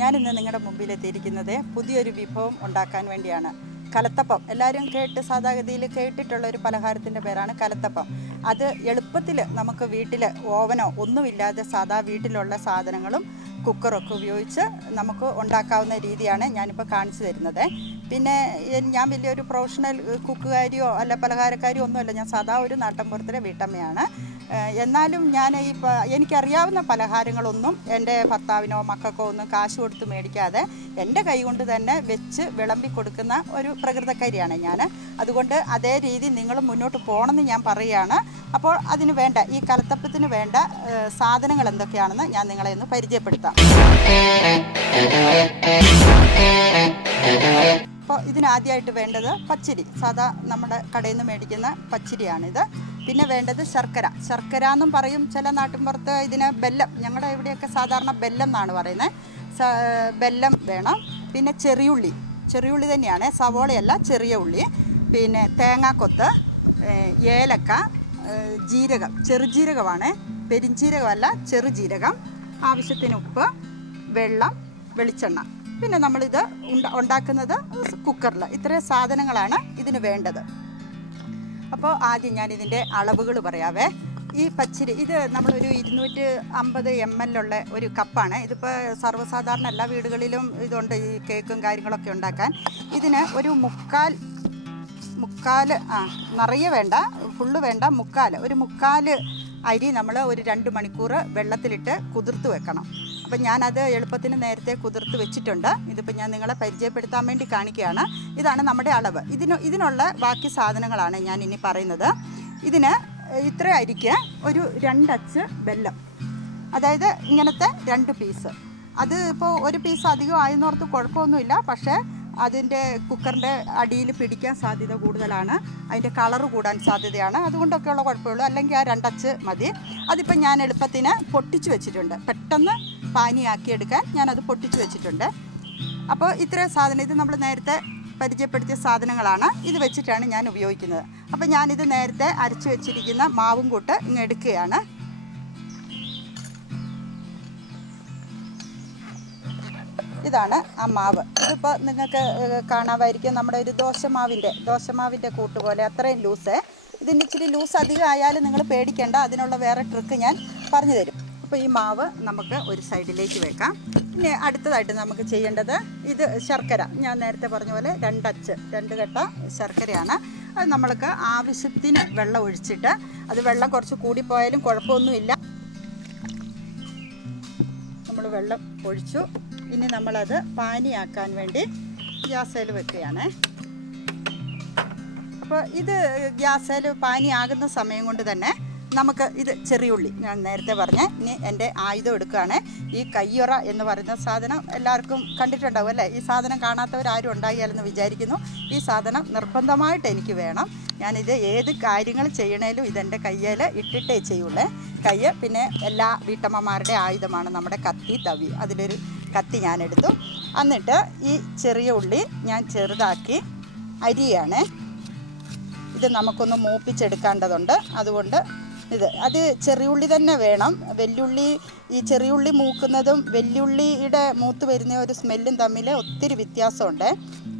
ഞാനിന്ന് നിങ്ങളുടെ മുമ്പിലെത്തിയിരിക്കുന്നത് പുതിയൊരു വിഭവം ഉണ്ടാക്കാൻ വേണ്ടിയാണ്. കലത്തപ്പം എല്ലാവരും സാധാഗതിയിൽ കേട്ടിട്ടുള്ള ഒരു പലഹാരത്തിൻ്റെ പേരാണ് കലത്തപ്പം. അത് എളുപ്പത്തിൽ നമുക്ക് വീട്ടിൽ ഓവനോ ഒന്നുമില്ലാതെ സാധാ വീട്ടിലുള്ള സാധനങ്ങളും കുക്കറൊക്കെ ഉപയോഗിച്ച് നമുക്ക് ഉണ്ടാക്കാവുന്ന രീതിയാണ് ഞാനിപ്പോൾ കാണിച്ചു തരുന്നത്. പിന്നെ ഞാൻ വലിയൊരു പ്രൊഫഷണൽ കുക്കുകാരിയോ അല്ല പലഹാരക്കാരിയോ ഒന്നുമല്ല. ഞാൻ സാധാ ഒരു നാട്ടിൻപുറത്തിലെ വീട്ടമ്മയാണ്. എന്നാലും ഞാൻ എനിക്കറിയാവുന്ന പലഹാരങ്ങളൊന്നും എൻ്റെ ഭർത്താവിനോ മക്കൾക്കോ ഒന്നും കാശ് കൊടുത്ത് മേടിക്കാതെ എൻ്റെ കൈ കൊണ്ട് തന്നെ വെച്ച് വിളമ്പി കൊടുക്കുന്ന ഒരു പ്രകൃതക്കാരിയാണ് ഞാൻ. അതുകൊണ്ട് അതേ രീതി നിങ്ങൾ മുന്നോട്ട് പോകണമെന്ന് ഞാൻ പറയുകയാണ്. അപ്പോൾ അതിന് വേണ്ട ഈ കലത്തപ്പത്തിന് വേണ്ട സാധനങ്ങൾ എന്തൊക്കെയാണെന്ന് ഞാൻ നിങ്ങളെ ഒന്ന് പരിചയപ്പെടുത്താം. അപ്പോൾ ഇതിനാദ്യമായിട്ട് വേണ്ടത് പച്ചരി, സാധാ നമ്മുടെ കടയിൽ നിന്ന് മേടിക്കുന്ന പച്ചരിയാണിത്. പിന്നെ വേണ്ടത് ശർക്കര എന്നും പറയും ചില നാട്ടിൻപുറത്ത് ഇതിന് ബെല്ലം, ഞങ്ങളുടെ ഇവിടെയൊക്കെ സാധാരണ ബെല്ലം എന്നാണ് പറയുന്നത്. ബെല്ലം വേണം. പിന്നെ ചെറിയുള്ളി തന്നെയാണ്, സവോളയല്ല, ചെറിയ ഉള്ളി. പിന്നെ തേങ്ങാക്കൊത്ത്, ഏലക്ക, ജീരകം, ചെറുജീരകമാണ്, പെരിഞ്ജീരകമല്ല ചെറുജീരകം, ആവശ്യത്തിന് ഉപ്പ്, വെള്ളം, വെളിച്ചെണ്ണ. പിന്നെ നമ്മളിത് ഉണ്ടാക്കുന്നത് കുക്കറിൽ. ഇത്രയും സാധനങ്ങളാണ് ഇതിന് വേണ്ടത്. അപ്പോൾ ആദ്യം ഞാൻ ഇതിൻ്റെ അളവുകൾ പറയാവേ. ഈ പച്ചരി ഇത് നമ്മളൊരു 250 ml ഉള്ള ഒരു കപ്പാണ്. ഇതിപ്പോൾ സർവ്വസാധാരണ എല്ലാ വീടുകളിലും ഇതുണ്ട്, ഈ കേക്കും കാര്യങ്ങളൊക്കെ ഉണ്ടാക്കാൻ. ഇതിന് ഒരു മുക്കാൽ നിറയെ വേണ്ട, ഫുള്ള് വേണ്ട, ഒരു മുക്കാൽ അരി നമ്മൾ ഒരു 2 മണിക്കൂർ വെള്ളത്തിലിട്ട് കുതിർത്ത് വെക്കണം. അപ്പം ഞാനത് എളുപ്പത്തിന് നേരത്തെ കുതിർത്ത് വെച്ചിട്ടുണ്ട്. ഇതിപ്പോൾ ഞാൻ നിങ്ങളെ പരിചയപ്പെടുത്താൻ വേണ്ടി കാണിക്കുകയാണ്. ഇതാണ് നമ്മുടെ അളവ്. ഇതിനുള്ള ബാക്കി സാധനങ്ങളാണ് ഞാൻ ഇനി പറയുന്നത്. ഇതിന് ഇത്ര അരിക്ക് ഒരു 2 അച്ച് വെല്ലം, അതായത് ഇങ്ങനത്തെ 2 പീസ്. അത് ഇപ്പോൾ ഒരു പീസ് അധികം ആയെന്നോർത്ത് കുഴപ്പമൊന്നുമില്ല. പക്ഷേ അതിൻ്റെ കുക്കറിൻ്റെ അടിയിൽ പിടിക്കാൻ സാധ്യത കൂടുതലാണ്, അതിൻ്റെ കളറ് കൂടാൻ സാധ്യതയാണ്. അതുകൊണ്ടൊക്കെയുള്ള കുഴപ്പമുള്ളൂ. അല്ലെങ്കിൽ ആ 2 അച്ച് മതി. അതിപ്പോൾ ഞാൻ എളുപ്പത്തിന് പൊട്ടിച്ച് വെച്ചിട്ടുണ്ട്, പെട്ടെന്ന് പാനിയാക്കിയെടുക്കാൻ ഞാനത് പൊട്ടിച്ച് വെച്ചിട്ടുണ്ട്. അപ്പോൾ ഇത്രയും സാധനം, ഇത് നമ്മൾ നേരത്തെ പരിചയപ്പെടുത്തിയ സാധനങ്ങളാണ്. ഇത് വെച്ചിട്ടാണ് ഞാൻ ഉപയോഗിക്കുന്നത്. അപ്പോൾ ഞാനിത് നേരത്തെ അരച്ച് വെച്ചിരിക്കുന്ന മാവും കൂട്ട് ഇങ്ങ് എടുക്കുകയാണ്. ഇതാണ് ആ മാവ്. ഇതിപ്പോൾ നിങ്ങൾക്ക് കാണാമായിരിക്കും, നമ്മുടെ ഒരു ദോശമാവിൻ്റെ കൂട്ട് പോലെ, അത്രയും ലൂസ്. ഇതിൻ്റെ ഇച്ചിരി ലൂസ് അധികം ആയാലും നിങ്ങൾ പേടിക്കേണ്ട, അതിനുള്ള വേറെ ട്രിക്ക് ഞാൻ പറഞ്ഞു തരും. അപ്പോൾ ഈ മാവ് നമുക്ക് ഒരു സൈഡിലേക്ക് വെക്കാം. പിന്നെ അടുത്തതായിട്ട് നമുക്ക് ചെയ്യേണ്ടത് ഇത് ശർക്കര. ഞാൻ നേരത്തെ പറഞ്ഞ പോലെ 2 കട്ട ശർക്കരയാണ്. അത് നമ്മൾക്ക് ആവശ്യത്തിന് വെള്ളം ഒഴിച്ചിട്ട്, അത് വെള്ളം കുറച്ച് കൂടിപ്പോയാലും കുഴപ്പമൊന്നുമില്ല. നമ്മൾ വെള്ളം ഒഴിച്ചു. ഇനി നമ്മളത് പാനിയാക്കാൻ വേണ്ടി ഗ്യാസിൽ വെക്കുകയാണ്. അപ്പോൾ ഇത് ഗ്യാസിൽ പാനിയാകുന്ന സമയം കൊണ്ട് തന്നെ നമുക്ക് ഇത് ചെറിയുള്ളി, ഞാൻ നേരത്തെ പറഞ്ഞ, ഇനി എൻ്റെ ആയുധം എടുക്കുകയാണ്. ഈ കയ്യൊറ എന്ന് പറയുന്ന സാധനം എല്ലാവർക്കും കണ്ടിട്ടുണ്ടാവും അല്ലേ? ഈ സാധനം കാണാത്തവരാരും ഉണ്ടായാലെന്ന് വിചാരിക്കുന്നു. ഈ സാധനം നിർബന്ധമായിട്ട് എനിക്ക് വേണം. ഞാനിത് ഏത് കാര്യങ്ങൾ ചെയ്യണേലും ഇതെൻ്റെ കയ്യിൽ ഇട്ടിട്ടേ ചെയ്യുള്ളേ. പിന്നെ എല്ലാ വീട്ടമ്മമാരുടെ ആയുധമാണ് നമ്മുടെ കത്തി, തവി. അതിലൊരു കത്തി ഞാൻ എടുത്തു. എന്നിട്ട് ഈ ചെറിയ ഉള്ളി ഞാൻ ചെറുതാക്കി അരിയാണ്. ഇത് നമുക്കൊന്ന് മൂപ്പിച്ചെടുക്കേണ്ടതുണ്ട്. അതുകൊണ്ട് അത് ചെറിയുള്ളി തന്നെ വേണം. വെല്ലുള്ളി, ഈ ചെറിയുള്ളി മൂക്കുന്നതും വെല്ലുള്ളിയുടെ മൂത്ത് വരുന്ന ഒരു സ്മെല്ലും തമ്മിൽ ഒത്തിരി വ്യത്യാസമുണ്ട്.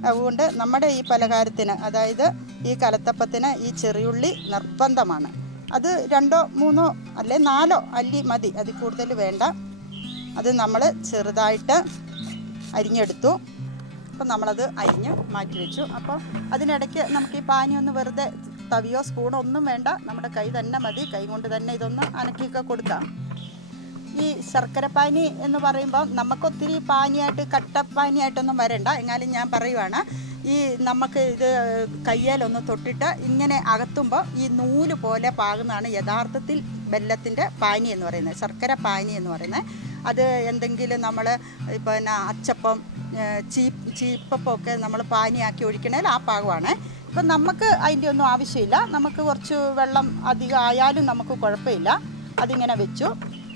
അതുകൊണ്ട് നമ്മുടെ ഈ പലഹാരത്തിന്, അതായത് ഈ കലത്തപ്പത്തിന്, ഈ ചെറിയുള്ളി നിർബന്ധമാണ്. അത് 2 3 അല്ലെ 4 അല്ലി മതി, അതിൽ കൂടുതൽ വേണ്ട. അത് നമ്മൾ ചെറുതായിട്ട് അരിഞ്ഞെടുത്തു. അപ്പം നമ്മളത് അരിഞ്ഞ് മാറ്റി വെച്ചു. അപ്പോൾ അതിനിടയ്ക്ക് നമുക്ക് ഈ പാനി ഒന്ന് വെറുതെ, തവിയോ സ്പൂണോ ഒന്നും വേണ്ട, നമ്മുടെ കൈ തന്നെ മതി. കൈ കൊണ്ട് തന്നെ ഇതൊന്ന് അനക്കിയൊക്കെ കൊടുക്കാം. ഈ ശർക്കരപ്പാനി എന്ന് പറയുമ്പോൾ നമുക്കൊത്തിരി പാനിയായിട്ട്, കട്ടപ്പാനിയായിട്ടൊന്നും വരണ്ട. എന്നാലും ഞാൻ പറയുവാണ്, ഈ നമുക്ക് ഇത് കയ്യിലൊന്ന് തൊട്ടിട്ട് ഇങ്ങനെ അകത്തുമ്പോൾ ഈ നൂല് പോലെ പാകുന്നതാണ് യഥാർത്ഥത്തിൽ വെല്ലത്തിൻ്റെ പാനി എന്ന് പറയുന്നത്, ശർക്കര പാനി എന്ന് പറയുന്നത്. അത് എന്തെങ്കിലും നമ്മൾ പിന്നെ അച്ചപ്പം, ചീപ്പപ്പൊക്കെ നമ്മൾ പാനിയാക്കി ഒഴിക്കണേൽ ആ പാകമാണ്. ഇപ്പം നമുക്ക് അതിൻ്റെ ഒന്നും ആവശ്യമില്ല. നമുക്ക് കുറച്ച് വെള്ളം അധികം ആയാലും നമുക്ക് കുഴപ്പമില്ല. അതിങ്ങനെ വെച്ചു.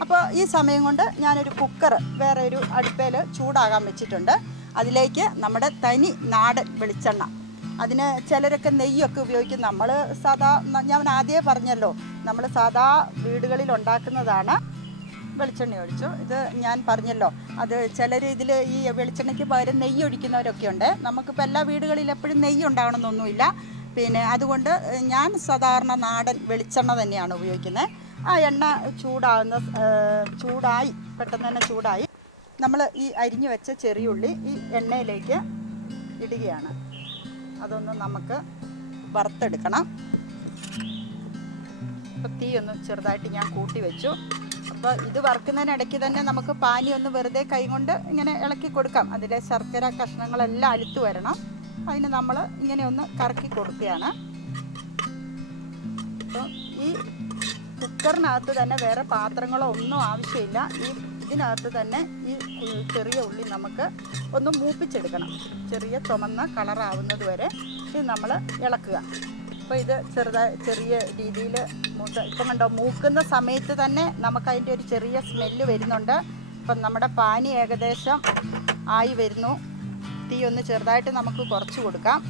അപ്പോൾ ഈ സമയം കൊണ്ട് ഞാനൊരു കുക്കർ വേറെ ഒരു അടുപ്പയിൽ ചൂടാകാൻ വെച്ചിട്ടുണ്ട്. അതിലേക്ക് നമ്മുടെ തനി നാടൻ വെളിച്ചെണ്ണ, അതിന് ചിലരൊക്കെ നെയ്യൊക്കെ ഉപയോഗിക്കും. നമ്മൾ സാധാ, ഞാൻ ആദ്യമേ പറഞ്ഞല്ലോ, നമ്മൾ സാധാ വീടുകളിൽ ഉണ്ടാക്കുന്നതാണ്. വെളിച്ചെണ്ണ ഒഴിച്ചു. ഇത് ഞാൻ പറഞ്ഞല്ലോ, അത് ചിലർ ഇതിൽ ഈ വെളിച്ചെണ്ണയ്ക്ക് പകരം നെയ്യ് ഒഴിക്കുന്നവരൊക്കെ ഉണ്ട്. നമുക്കിപ്പോൾ എല്ലാ വീടുകളിലും എപ്പോഴും നെയ്യ് ഉണ്ടാകണമെന്നൊന്നുമില്ല. പിന്നെ അതുകൊണ്ട് ഞാൻ സാധാരണ നാടൻ വെളിച്ചെണ്ണ തന്നെയാണ് ഉപയോഗിക്കുന്നത്. ആ എണ്ണ ചൂടായി, പെട്ടെന്ന് തന്നെ ചൂടായി. നമ്മൾ ഈ അരിഞ്ഞു വെച്ച ചെറിയുള്ളി ഈ എണ്ണയിലേക്ക് ഇടുകയാണ്. അതൊന്ന് നമുക്ക് വറുത്തെടുക്കണം. അപ്പോൾ തീ ഒന്ന് ചെറുതായിട്ട് ഞാൻ കൂട്ടി വെച്ചു. അപ്പോൾ ഇത് വറുക്കുന്നതിനിടയ്ക്ക് തന്നെ നമുക്ക് പാനി ഒന്ന് വെറുതെ കൈ കൊണ്ട് ഇങ്ങനെ ഇളക്കി കൊടുക്കാം. അതിലെ ശർക്കര കഷ്ണങ്ങളെല്ലാം അലുത്ത് വരണം. അതിന് നമ്മൾ ഇങ്ങനെ ഒന്ന് കറക്കി കൊടുക്കുകയാണ്. അപ്പോൾ ഈ കുക്കറിനകത്ത് തന്നെ വേറെ പാത്രങ്ങളോ ഒന്നും ആവശ്യമില്ല. ഇതിനകത്ത് തന്നെ ഈ ചെറിയ ഉള്ളി നമുക്ക് ഒന്ന് മൂപ്പിച്ചെടുക്കണം. ചെറിയ ചുമന്ന കളറാവുന്നത് വരെ ഇത് നമ്മൾ ഇളക്കുക. അപ്പോൾ ഇത് ചെറിയ രീതിയിൽ ഇപ്പം കണ്ടോ, മൂക്കുന്ന സമയത്ത് തന്നെ നമുക്കതിൻ്റെ ഒരു ചെറിയ സ്മെല്ല് വരുന്നുണ്ട്. അപ്പം നമ്മുടെ പാനി ഏകദേശം ആയി വരുന്നു. തീ ഒന്ന് ചെറുതായിട്ട് നമുക്ക് കുറച്ച് കൊടുക്കാം.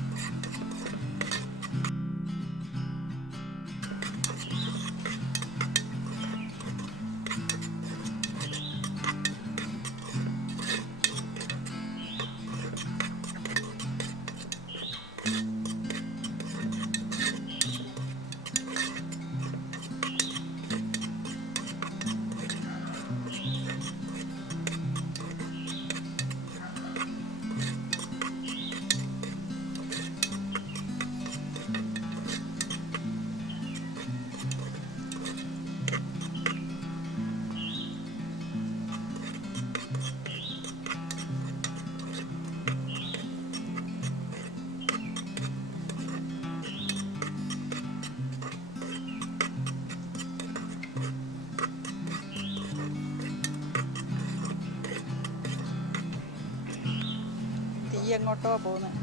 എങ്ങോട്ടോ പോകുന്നത്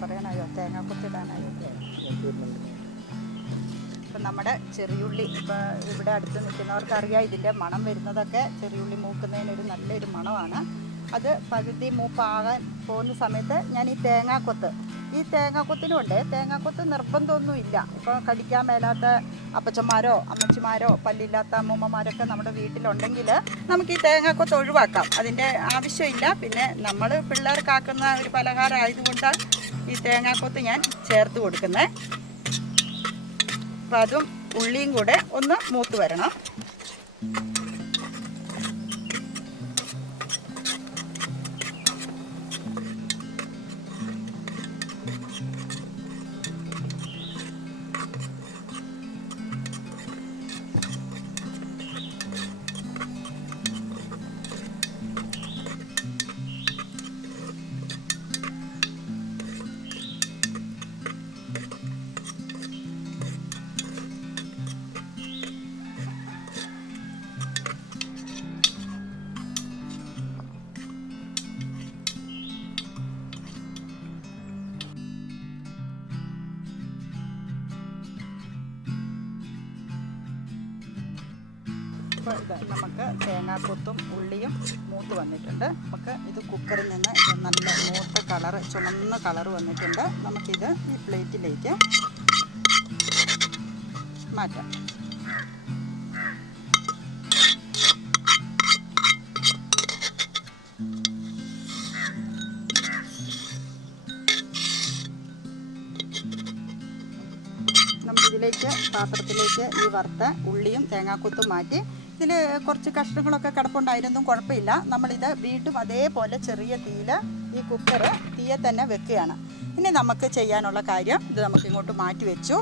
പറയാനായോ, തേങ്ങാക്കൊത്തിടാനായോ? ഇപ്പം നമ്മുടെ ചെറിയുള്ളി, ഇപ്പോൾ ഇവിടെ അടുത്ത് നിൽക്കുന്നവർക്ക് അറിയാം, ഇതിൻ്റെ മണം വരുന്നതൊക്കെ ചെറിയുള്ളി മൂക്കുന്നതിനൊരു നല്ലൊരു മണമാണ്. അത് പകുതി മൂപ്പാകാൻ പോകുന്ന സമയത്ത് ഞാൻ ഈ തേങ്ങാക്കൊത്തിനുണ്ട്. തേങ്ങാക്കൊത്ത് നിർബന്ധമൊന്നുമില്ല. ഇപ്പോൾ കടിക്കാൻ മേലാത്ത അപ്പച്ചന്മാരോ അമ്മച്ചിമാരോ പല്ലില്ലാത്ത അമ്മൂമ്മമാരൊക്കെ നമ്മുടെ വീട്ടിലുണ്ടെങ്കിൽ നമുക്ക് ഈ തേങ്ങാക്കൊത്ത് ഒഴിവാക്കാം. അതിൻ്റെ ആവശ്യമില്ല. പിന്നെ നമ്മൾ പിള്ളേർക്കാക്കുന്ന ഒരു പലഹാരം ആയതുകൊണ്ട് ഈ തേങ്ങാക്കൊത്ത് ഞാൻ ചേർത്ത് കൊടുക്കുന്നത്. അപ്പോൾ അതും ഉള്ളിയും കൂടെ ഒന്ന് മൂത്ത് വരണം. അപ്പോൾ നമുക്ക് തേങ്ങാക്കൊത്തും ഉള്ളിയും മൂത്ത് വന്നിട്ടുണ്ട്. നമുക്ക് ഇത് കുക്കറിൽ നിന്ന് നല്ല മൂത്ത കളറ്, ചുമന്ന കളറ് വന്നിട്ടുണ്ട്. നമുക്കിത് ഈ പ്ലേറ്റിലേക്ക് മാറ്റാം. നമ്മളിതിലേക്ക് പാത്രത്തിലേക്ക് ഈ വറുത്ത ഉള്ളിയും തേങ്ങാക്കൊത്തും മാറ്റി. ഇതിൽ കുറച്ച് കഷ്ണങ്ങളൊക്കെ കിടപ്പുണ്ടായിരുന്നതും കുഴപ്പമില്ല. നമ്മളിത് വീണ്ടും അതേപോലെ ചെറിയ തീയിൽ ഈ കുക്കർ തീയെ തന്നെ വെക്കുകയാണ്. ഇനി നമുക്ക് ചെയ്യാനുള്ള കാര്യം, ഇത് നമുക്ക് ഇങ്ങോട്ട് മാറ്റി വെച്ചു.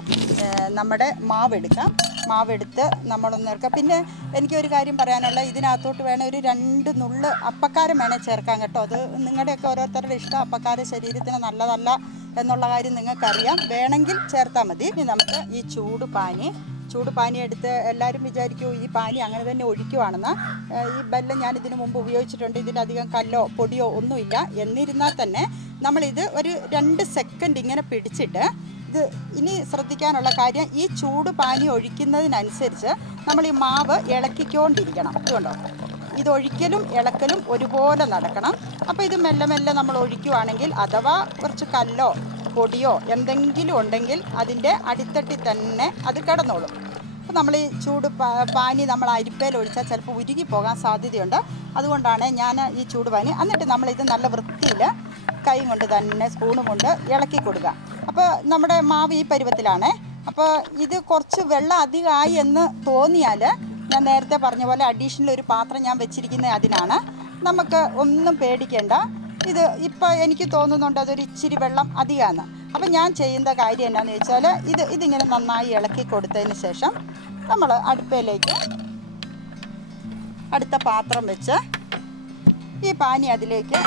നമ്മുടെ മാവെടുക്കാം. മാവെടുത്ത് നമ്മളൊന്ന് എടുക്കാം. പിന്നെ എനിക്കൊരു കാര്യം പറയാനുള്ള, ഇതിനകത്തോട്ട് വേണേൽ ഒരു 2 നുള്ള് അപ്പക്കാരം വേണേൽ ചേർക്കാം കേട്ടോ. അത് നിങ്ങളുടെയൊക്കെ ഓരോരുത്തരുടെ ഇഷ്ടം. അപ്പക്കാരം ശരീരത്തിന് നല്ലതല്ല എന്നുള്ള കാര്യം നിങ്ങൾക്കറിയാം. വേണമെങ്കിൽ ചേർത്താൽ മതി. ഇനി നമുക്ക് ഈ ചൂട് പാനി എടുത്ത് എല്ലാവരും വിചാരിക്കും ഈ പാനി അങ്ങനെ തന്നെ ഒഴിക്കുവാണെന്ന്. ഈ ബെല്ലം ഞാൻ ഇതിനു മുമ്പ് ഉപയോഗിച്ചിട്ടുണ്ട്. ഇതിലധികം കല്ലോ പൊടിയോ ഒന്നുമില്ല. എന്നിരുന്നാൽ തന്നെ നമ്മളിത് ഒരു 2 സെക്കൻഡ് ഇങ്ങനെ പിടിച്ചിട്ട്, ഇത് ഇനി ശ്രദ്ധിക്കാനുള്ള കാര്യം, ഈ ചൂട് പാനി ഒഴിക്കുന്നതിനനുസരിച്ച് നമ്മൾ ഈ മാവ് ഇളക്കിക്കൊണ്ടിരിക്കണം. ഇതുകൊണ്ടോ, ഇതൊഴിക്കലും ഇളക്കലും ഒരുപോലെ നടക്കണം. അപ്പോൾ ഇത് മെല്ലെ മെല്ലെ നമ്മൾ ഒഴിക്കുവാണെങ്കിൽ അഥവാ കുറച്ച് കല്ലോ പൊടിയോ എന്തെങ്കിലും ഉണ്ടെങ്കിൽ അതിൻ്റെ അടിത്തട്ടിൽ തന്നെ അത് കിടന്നോളും. അപ്പോൾ നമ്മൾ ഈ ചൂട് പാനി നമ്മൾ അരിപ്പയിൽ ഒഴിച്ചാൽ ചിലപ്പോൾ ഉരുകി പോകാൻ സാധ്യതയുണ്ട്. അതുകൊണ്ടാണ് ഞാൻ ഈ ചൂട് പാനി എന്നിട്ട് നമ്മളിത് നല്ല വൃത്തിയിൽ കൈ കൊണ്ട് തന്നെ സ്പൂണും കൊണ്ട് ഇളക്കി കൊടുക്കുക. അപ്പോൾ നമ്മുടെ മാവ് ഈ പരുവത്തിലാണ്. അപ്പോൾ ഇത് കുറച്ച് വെള്ളം അധികമായി എന്ന് തോന്നിയാൽ ഞാൻ നേരത്തെ പറഞ്ഞ പോലെ അഡീഷണൽ ഒരു പാത്രം ഞാൻ വെച്ചിരിക്കുന്നത് അതിനാണ്. നമുക്ക് ഒന്നും പേടിക്കേണ്ട. ഇത് ഇപ്പോൾ എനിക്ക് തോന്നുന്നുണ്ട് അതൊരു ഇച്ചിരി വെള്ളം അധികമാണ്. അപ്പം ഞാൻ ചെയ്യുന്ന കാര്യം എന്നാന്ന് വെച്ചാൽ ഇതിങ്ങനെ നന്നായി ഇളക്കി കൊടുത്തതിന് ശേഷം നമ്മൾ അടുപ്പയിലേക്ക് അടുത്ത പാത്രം വെച്ച് ഈ പാനി അതിലേക്ക്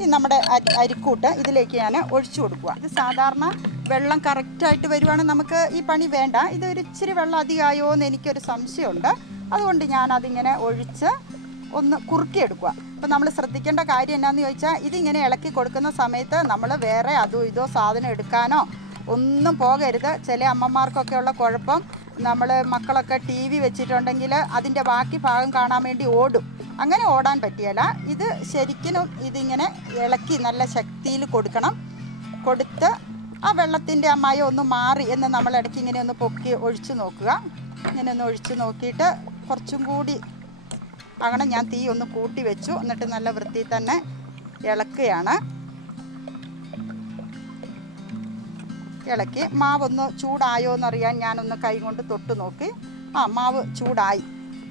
ഈ നമ്മുടെ അരിക്കൂട്ട് ഇതിലേക്ക് ഞാൻ ഒഴിച്ചു കൊടുക്കുക. ഇത് സാധാരണ വെള്ളം കറക്റ്റായിട്ട് വരുവാണെങ്കിൽ നമുക്ക് ഈ പണി വേണ്ട. ഇതൊരു ഇച്ചിരി വെള്ളം അധികമായോ എന്ന് എനിക്കൊരു സംശയമുണ്ട്. അതുകൊണ്ട് ഞാനതിങ്ങനെ ഒഴിച്ച് ഒന്ന് കുറുക്കിയെടുക്കുക. അപ്പോൾ നമ്മൾ ശ്രദ്ധിക്കേണ്ട കാര്യം എന്നാന്ന് ചോദിച്ചാൽ ഇതിങ്ങനെ ഇളക്കി കൊടുക്കുന്ന സമയത്ത് നമ്മൾ വേറെ അതോ ഇതോ സാധനം എടുക്കാനോ ഒന്നും പോകരുത്. ചില അമ്മമാർക്കൊക്കെ ഉള്ള കുഴപ്പം നമ്മൾ മക്കളൊക്കെ TV വെച്ചിട്ടുണ്ടെങ്കിൽ അതിൻ്റെ ബാക്കി ഭാഗം കാണാൻ വേണ്ടി ഓടും. അങ്ങനെ ഓടാൻ പറ്റിയല്ല. ഇത് ശരിക്കും ഇതിങ്ങനെ ഇളക്കി നല്ല ശക്തിയിൽ കൊടുക്കണം. കൊടുത്ത് ആ വെള്ളത്തിൻ്റെ ആ മയം ഒന്ന് മാറി എന്ന് നമ്മൾ ഇടയ്ക്ക് ഇങ്ങനെ ഒന്ന് പൊക്കി ഒഴിച്ചു നോക്കുക. ഇങ്ങനെ ഒന്ന് ഒഴിച്ചു നോക്കിയിട്ട് കുറച്ചും കൂടി അങ്ങനെ ഞാൻ തീ ഒന്ന് കൂട്ടി വെച്ചു. എന്നിട്ട് നല്ല വൃത്തിയിൽ തന്നെ ഇളക്കുകയാണ്. ഇളക്കി മാവൊന്ന് ചൂടായോ എന്നറിയാൻ ഞാനൊന്ന് കൈ കൊണ്ട് തൊട്ട് നോക്കി. മാവ് ചൂടായി.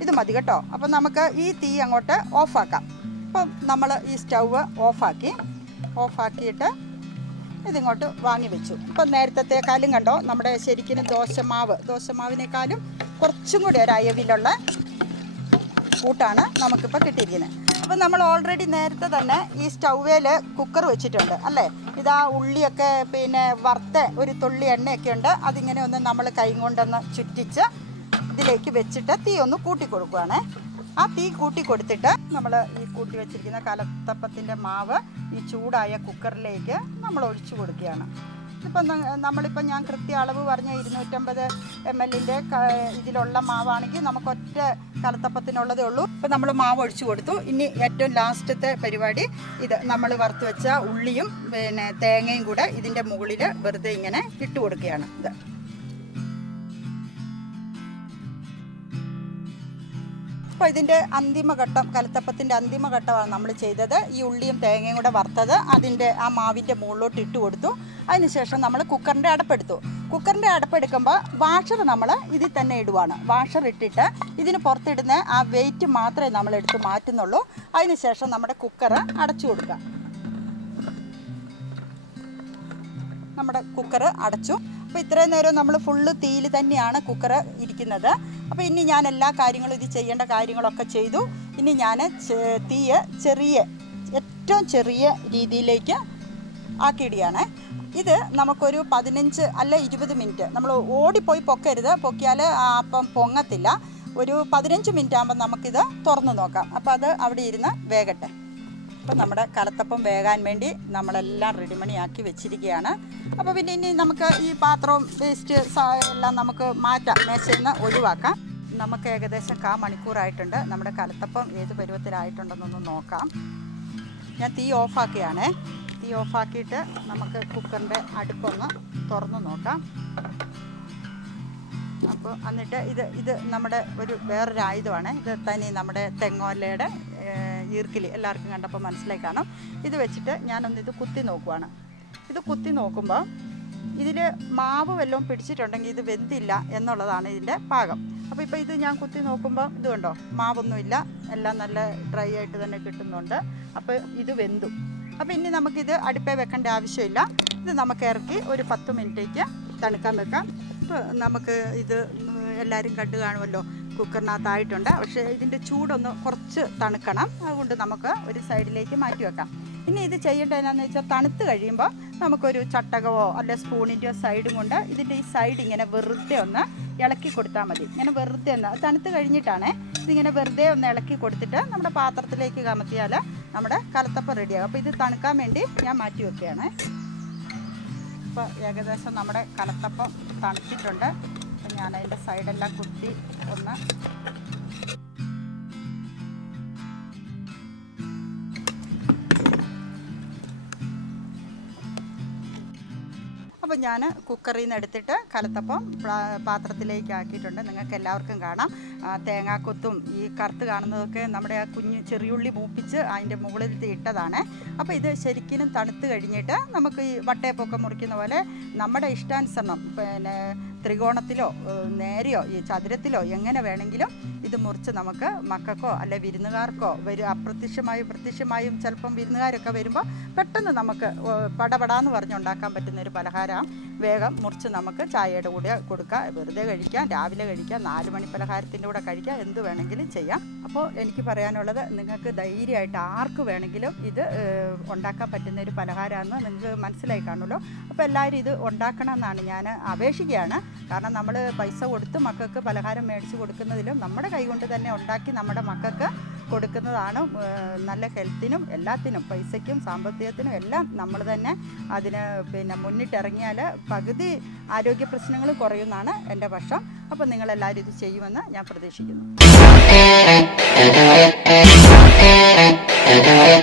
ഇത് മതി കേട്ടോ. അപ്പം നമുക്ക് ഈ തീ അങ്ങോട്ട് ഓഫാക്കാം. അപ്പം നമ്മൾ ഈ സ്റ്റൗവ് ഓഫാക്കിയിട്ട് ഇതിങ്ങോട്ട് വാങ്ങി വെച്ചു. ഇപ്പം നേരത്തേക്കാളും കണ്ടോ നമ്മുടെ ശരിക്കും ദോശമാവിനേക്കാളും കുറച്ചും കൂടി ഒരു അയവിലുള്ള കൂട്ടാണ് നമുക്കിപ്പോൾ കിട്ടിയിരിക്കുന്നത്. അപ്പം നമ്മൾ ഓൾറെഡി നേരത്തെ തന്നെ ഈ സ്റ്റൗവേൽ കുക്കർ വെച്ചിട്ടുണ്ട് അല്ലേ. ഇതാ ഉള്ളിയൊക്കെ പിന്നെ വറുത്ത ഒരു തുള്ളി എണ്ണയൊക്കെ ഉണ്ട്. അതിങ്ങനെ ഒന്ന് നമ്മൾ കൈ കൊണ്ടൊന്ന് ചുറ്റിച്ച് ഇതിലേക്ക് വെച്ചിട്ട് തീ ഒന്ന് കൂട്ടി കൊടുക്കുകയാണ്. ആ തീ കൂട്ടി കൊടുത്തിട്ട് നമ്മൾ ഈ കൂട്ടി വെച്ചിരിക്കുന്ന കലത്തപ്പത്തിൻ്റെ മാവ് ഈ ചൂടായ കുക്കറിലേക്ക് നമ്മൾ ഒഴിച്ചു കൊടുക്കുകയാണ്. ഇപ്പം ഞാൻ കൃത്യ അളവ് പറഞ്ഞ 250 ml ഇതിലുള്ള മാവാണെങ്കിൽ നമുക്ക് ഒറ്റ കലത്തപ്പത്തിനുള്ളതേ ഉള്ളൂ. ഇപ്പം നമ്മൾ മാവ് ഒഴിച്ചു കൊടുത്തു. ഇനി ഏറ്റവും ലാസ്റ്റത്തെ പരിപാടി ഇത് നമ്മൾ വറുത്ത് വെച്ച ഉള്ളിയും പിന്നെ തേങ്ങയും കൂടെ ഇതിൻ്റെ മുകളിൽ വെറുതെ ഇങ്ങനെ ഇട്ട് കൊടുക്കുകയാണ്. ഇത് അപ്പോൾ ഇതിൻ്റെ അന്തിമഘട്ടം കലത്തപ്പത്തിൻ്റെ അന്തിമഘട്ടമാണ് നമ്മൾ ചെയ്തത്. ഈ ഉള്ളിയും തേങ്ങയും കൂടെ വറുത്തത് അതിൻ്റെ ആ മാവിൻ്റെ മുകളിലോട്ട് ഇട്ട് കൊടുത്തു. അതിനുശേഷം നമ്മൾ കുക്കറിൻ്റെ അടപ്പെടുത്തു. കുക്കറിൻ്റെ അടപ്പെടുക്കുമ്പോൾ വാഷർ നമ്മൾ ഇതിൽ തന്നെ ഇടുവാണ്. വാഷർ ഇട്ടിട്ട് ഇതിന് പുറത്തിടുന്ന ആ വെയിറ്റ് മാത്രമേ നമ്മൾ എടുത്ത് മാറ്റുന്നുള്ളൂ. അതിനുശേഷം നമ്മുടെ കുക്കർ അടച്ചു കൊടുക്കുക. നമ്മുടെ കുക്കർ അടച്ചു. അപ്പോൾ ഇത്രയും നേരം നമ്മൾ ഫുള്ള് തീയിൽ തന്നെയാണ് കുക്കർ ഇരിക്കുന്നത്. അപ്പോൾ ഇനി ഞാൻ എല്ലാ കാര്യങ്ങളും ഇത് ചെയ്യേണ്ട കാര്യങ്ങളൊക്കെ ചെയ്തു. ഇനി ഞാൻ തീയ് ഏറ്റവും ചെറിയ രീതിയിലേക്ക് ആക്കിയിടുകയാണ്. ഇത് നമുക്കൊരു 15 അല്ല 20 മിനിറ്റ് നമ്മൾ ഓടിപ്പോയി പൊക്കരുത്. പൊക്കിയാൽ അപ്പം പൊങ്ങത്തില്ല. ഒരു 15 മിനിറ്റ് ആകുമ്പോൾ നമുക്കിത് തുറന്ന് നോക്കാം. അപ്പോൾ അത് അവിടെ ഇരുന്ന് വേകട്ടെ. അപ്പോൾ നമ്മുടെ കലത്തപ്പം വേകാൻ വേണ്ടി നമ്മളെല്ലാം റെഡിമണിയാക്കി വെച്ചിരിക്കുകയാണ്. അപ്പോൾ പിന്നെ ഇനി നമുക്ക് ഈ പാത്രവും വേസ്റ്റ് എല്ലാം നമുക്ക് മാറ്റാം, മേശയിൽ നിന്ന് ഒഴിവാക്കാം. നമുക്ക് ഏകദേശം 1/4 മണിക്കൂറായിട്ടുണ്ട്. നമ്മുടെ കലത്തപ്പം ഏത് പരുവത്തിലായിട്ടുണ്ടെന്നൊന്ന് നോക്കാം. ഞാൻ തീ ഓഫാക്കുകയാണ്. തീ ഓഫാക്കിയിട്ട് നമുക്ക് കുക്കറിൻ്റെ അടുപ്പൊന്ന് തുറന്ന് നോക്കാം. അപ്പോൾ എന്നിട്ട് ഇത് നമ്മുടെ വേറൊരു ആയുധമാണ്. ഇത് തനി നമ്മുടെ തെങ്ങോലയുടെ ഈർക്കിലി എല്ലാവർക്കും കണ്ടപ്പോൾ മനസ്സിലായി കാണും. ഇത് വെച്ചിട്ട് ഞാനൊന്നിത് കുത്തി നോക്കുവാണ്. ഇത് കുത്തി നോക്കുമ്പോൾ ഇതിൽ മാവ് വല്ലതും പിടിച്ചിട്ടുണ്ടെങ്കിൽ ഇത് വെന്തില്ല എന്നുള്ളതാണ് ഇതിൻ്റെ പാകം. അപ്പോൾ ഇപ്പോൾ ഇത് ഞാൻ കുത്തി നോക്കുമ്പോൾ ഇത് കണ്ടോ, മാവൊന്നുമില്ല, എല്ലാം നല്ല ഡ്രൈ ആയിട്ട് തന്നെ കിട്ടുന്നുണ്ട്. അപ്പോൾ ഇത് വെന്തു. അപ്പോൾ ഇനി നമുക്കിത് അടുപ്പേ വെക്കേണ്ട ആവശ്യമില്ല. ഇത് നമുക്ക് ഇറക്കി ഒരു 10 മിനിറ്റേക്ക് തണുക്കാൻ വെക്കാം. ഇപ്പോൾ നമുക്ക് ഇത് എല്ലാവരും കണ്ടു കാണുമല്ലോ, കുക്കറിനകത്തായിട്ടുണ്ട്. പക്ഷേ ഇതിൻ്റെ ചൂടൊന്ന് കുറച്ച് തണുക്കണം. അതുകൊണ്ട് നമുക്ക് ഒരു സൈഡിലേക്ക് മാറ്റി വെക്കാം. ഇനി ഇത് ചെയ്യേണ്ടത് എന്നാന്ന് വെച്ചാൽ തണുത്ത് കഴിയുമ്പോൾ നമുക്കൊരു ചട്ടകമോ അല്ലെ സ്പൂണിൻ്റെയോ സൈഡും കൊണ്ട് ഇതിൻ്റെ ഈ സൈഡ് ഇങ്ങനെ വെറുതെ ഒന്ന് ഇളക്കി കൊടുത്താൽ മതി. ഇങ്ങനെ വെറുതെ ഒന്ന് തണുത്ത് കഴിഞ്ഞിട്ടാണ് ഇതിങ്ങനെ വെറുതെ ഒന്ന് ഇളക്കി കൊടുത്തിട്ട് നമ്മുടെ പാത്രത്തിലേക്ക് കമത്തിയാൽ നമ്മുടെ കലത്തപ്പം റെഡിയാകും. അപ്പോൾ ഇത് തണുക്കാൻ വേണ്ടി ഞാൻ മാറ്റി വെക്കുകയാണ്. ഇപ്പോൾ ഏകദേശം നമ്മുടെ കലത്തപ്പം തണുത്തിട്ടുണ്ട്. അപ്പം ഞാൻ അതിൻ്റെ സൈഡെല്ലാം കുത്തി ഒന്ന് അപ്പോൾ ഞാൻ കുക്കറിൽ നിന്ന് എടുത്തിട്ട് കലത്തപ്പം പാത്രത്തിലേക്ക് ആക്കിയിട്ടുണ്ട്. നിങ്ങൾക്ക് എല്ലാവർക്കും കാണാം. തേങ്ങാക്കൊത്തും ഈ കറുത്ത് കാണുന്നതൊക്കെ നമ്മുടെ ആ കുഞ്ഞ് ചെറിയുള്ളി മൂപ്പിച്ച് അതിൻ്റെ മുകളിൽ ഇട്ടതാണ്. അപ്പോൾ ഇത് ശരിക്കും തണുത്ത് കഴിഞ്ഞിട്ട് നമുക്ക് ഈ വട്ടയപ്പൊക്കെ മുറിക്കുന്ന പോലെ നമ്മുടെ ഇഷ്ടാനുസരണം പിന്നെ ത്രികോണത്തിലോ നേരെയോ ഈ ചതുരത്തിലോ എങ്ങനെ വേണമെങ്കിലും ഇത് മുറിച്ച് നമുക്ക് മക്കൾക്കോ അല്ലെ വിരുന്നുകാർക്കോ പ്രത്യക്ഷമായും ചിലപ്പം വിരുന്നുകാരൊക്കെ വരുമ്പോൾ പെട്ടെന്ന് നമുക്ക് പടപടാന്ന് പറഞ്ഞുണ്ടാക്കാൻ പറ്റുന്ന ഒരു പലഹാരം. വേഗം മുറിച്ച് നമുക്ക് ചായയുടെ കൂടെ കൊടുക്കാം, വെറുതെ കഴിക്കാം, രാവിലെ കഴിക്കാം, 4 മണി പലഹാരത്തിൻ്റെ കൂടെ കഴിക്കാം, എന്ത് വേണമെങ്കിലും ചെയ്യാം. അപ്പോൾ എനിക്ക് പറയാനുള്ളത് നിങ്ങൾക്ക് ധൈര്യമായിട്ട് ആർക്ക് വേണമെങ്കിലും ഇത് ഉണ്ടാക്കാൻ പറ്റുന്ന ഒരു പലഹാരമാണെന്ന് നിങ്ങൾക്ക് മനസ്സിലായി കാണുമല്ലോ. അപ്പോൾ എല്ലാവരും ഇത് ഉണ്ടാക്കണം എന്നാണ് ഞാൻ അപേക്ഷിക്കുകയാണ്. കാരണം നമ്മൾ പൈസ കൊടുത്ത് മക്കൾക്ക് പലഹാരം മേടിച്ച് കൊടുക്കുന്നതിലും നമ്മുടെ കൈകൊണ്ട് തന്നെ ഉണ്ടാക്കി നമ്മുടെ മക്കൾക്ക് കൊടുക്കുന്നതാണ് നല്ല ഹെൽത്തിനും എല്ലാത്തിനും, പൈസയ്ക്കും സാമ്പത്തികത്തിനും എല്ലാം നമ്മൾ തന്നെ അതിന് മുന്നിട്ടിറങ്ങിയാൽ പകുതി ആരോഗ്യ പ്രശ്നങ്ങൾ കുറയുമെന്നാണ് എൻ്റെ പക്ഷം. അപ്പോൾ നിങ്ങളെല്ലാവരും ഇത് ചെയ്യുമെന്ന് ഞാൻ പ്രതീക്ഷിക്കുന്നു.